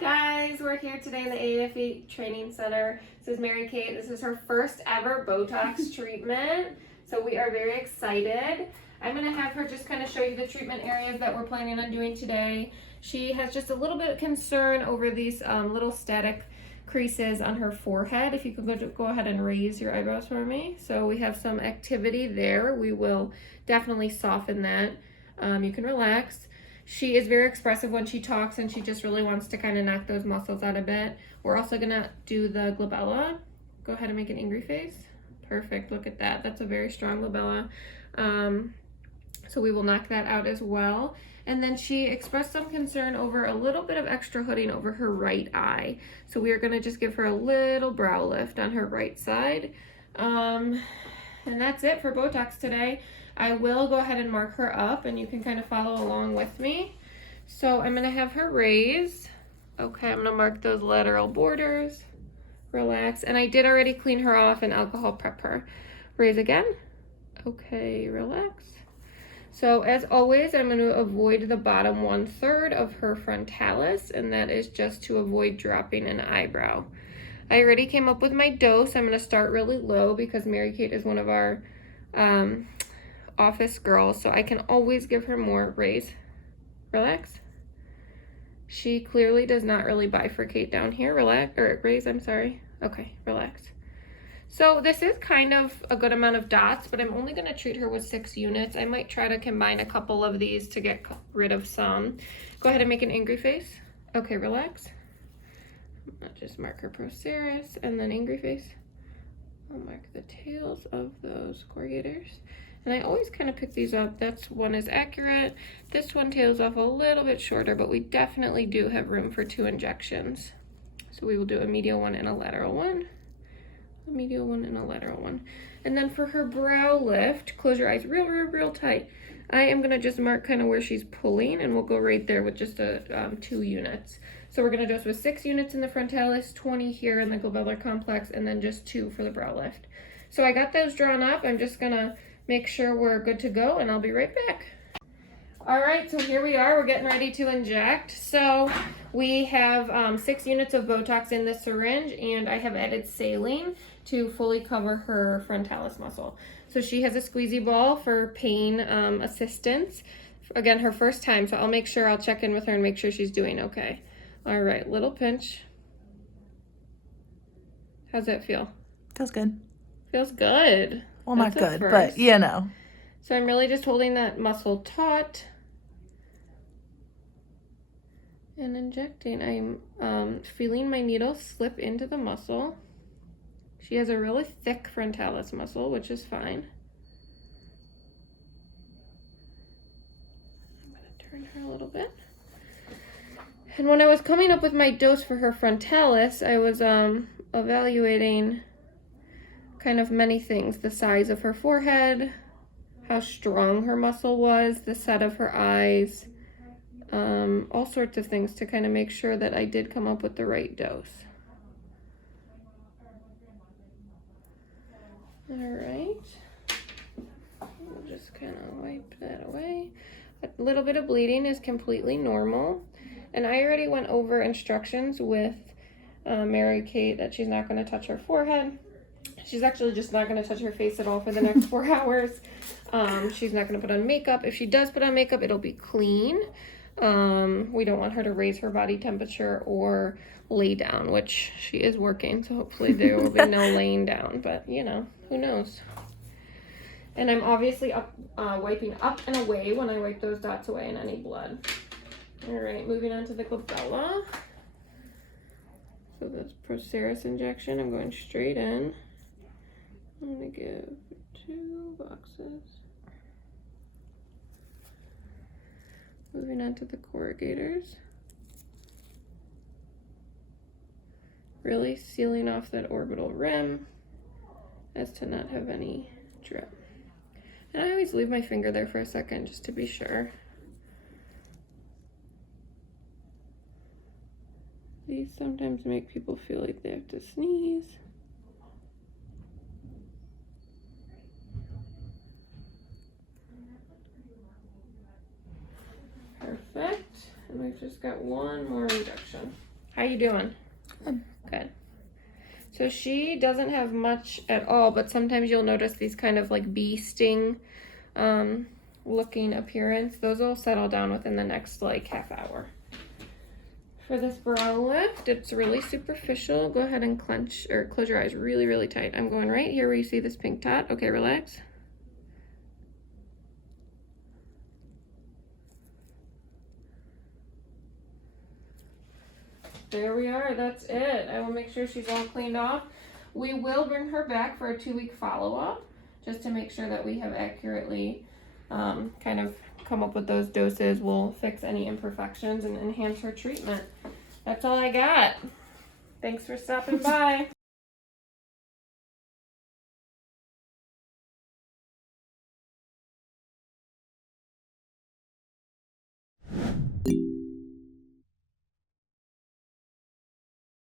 Hi guys, we're here today in the AAFE Training Center. This is Mary Kate. This is her first ever Botox treatment, so we are very excited. I'm going to have her just kind of show you the treatment areas that we're planning on doing today. She has just a little bit of concern over these little static creases on her forehead. If you could go ahead and raise your eyebrows for me. So we have some activity there. We will definitely soften that. You can relax. She is very expressive when she talks, and she just really wants to kind of knock those muscles out a bit. We're also gonna do the glabella. Go ahead and make an angry face. Perfect, look at that. That's a very strong glabella. So we will knock that out as well. And then she expressed some concern over a little bit of extra hooding over her right eye. So we are gonna just give her a little brow lift on her right side. And that's it for Botox today. I will go ahead and mark her up, and you can kind of follow along with me. So I'm gonna have her raise. Okay, I'm gonna mark those lateral borders. Relax, and I did already clean her off and alcohol prep her. Raise again. Okay, relax. So as always, I'm gonna avoid the bottom 1/3 of her frontalis, and that is just to avoid dropping an eyebrow. I already came up with my dose. I'm gonna start really low because Mary Kate is one of our office girls, so I can always give her more. Raise, relax. She clearly does not really bifurcate down here. Relax, or raise, I'm sorry. Okay, relax. So this is kind of a good amount of dots, but I'm only going to treat her with 6 units. I might try to combine a couple of these to get rid of some. Go ahead and make an angry face. Okay, relax. I'll just mark her procerus and then angry face. I'll mark the tails of those corrugators. And I always kind of pick these up. That's one is accurate. This one tails off a little bit shorter, but we definitely do have room for 2 injections. So we will do a medial one and a lateral one. A medial one and a lateral one. And then for her brow lift, close your eyes real tight. I am gonna just mark kind of where she's pulling, and we'll go right there with just 2 units. So we're gonna dose with 6 units in the frontalis, 20 here in the glabellar complex, and then just 2 for the brow lift. So I got those drawn up. I'm just gonna make sure we're good to go, and I'll be right back. All right, so here we are. We're getting ready to inject. So we have 6 units of Botox in the syringe, and I have added saline to fully cover her frontalis muscle. So she has a squeezy ball for pain assistance. Again, her first time, so I'll make sure I'll check in with her and make sure she's doing okay. All right, little pinch. How's that feel? Feels good. Feels good. Well, not good, but you know. So I'm really just holding that muscle taut and injecting. I'm feeling my needle slip into the muscle. She has a really thick frontalis muscle, which is fine. I'm going to turn her a little bit. And when I was coming up with my dose for her frontalis, I was evaluating kind of many things: the size of her forehead, how strong her muscle was, the set of her eyes, all sorts of things to kind of make sure that I did come up with the right dose. All right, we'll just kind of wipe that away. A little bit of bleeding is completely normal, and I already went over instructions with Mary Kate that she's not going to touch her forehead. She's actually just not going to touch her face at all for the next 4 hours. She's not going to put on makeup. If she does put on makeup, it'll be clean. We don't want her to raise her body temperature or lay down, which she is working, so hopefully there will be no laying down, but you know, who knows. And I'm obviously wiping up and away when I wipe those dots away and any blood. All right, moving on to the glabella. So that's procerus injection. I'm going straight in. I'm going to give 2 boxes. Moving on to the corrugators. Really sealing off that orbital rim as to not have any drip. And I always leave my finger there for a second just to be sure. These sometimes make people feel like they have to sneeze. Perfect. And we've just got one more injection. How you doing? Good. Good. So she doesn't have much at all, but sometimes you'll notice these kind of like bee sting looking appearance. Those will settle down within the next like half hour. For this brow lift, it's really superficial. Go ahead and clench or close your eyes really, really tight. I'm going right here where you see this pink dot. Okay, relax. There we are, that's it. I will make sure she's all cleaned off. We will bring her back for a 2-week follow-up just to make sure that we have accurately kind of come up with those doses. We'll fix any imperfections and enhance her treatment. That's all I got. Thanks for stopping by.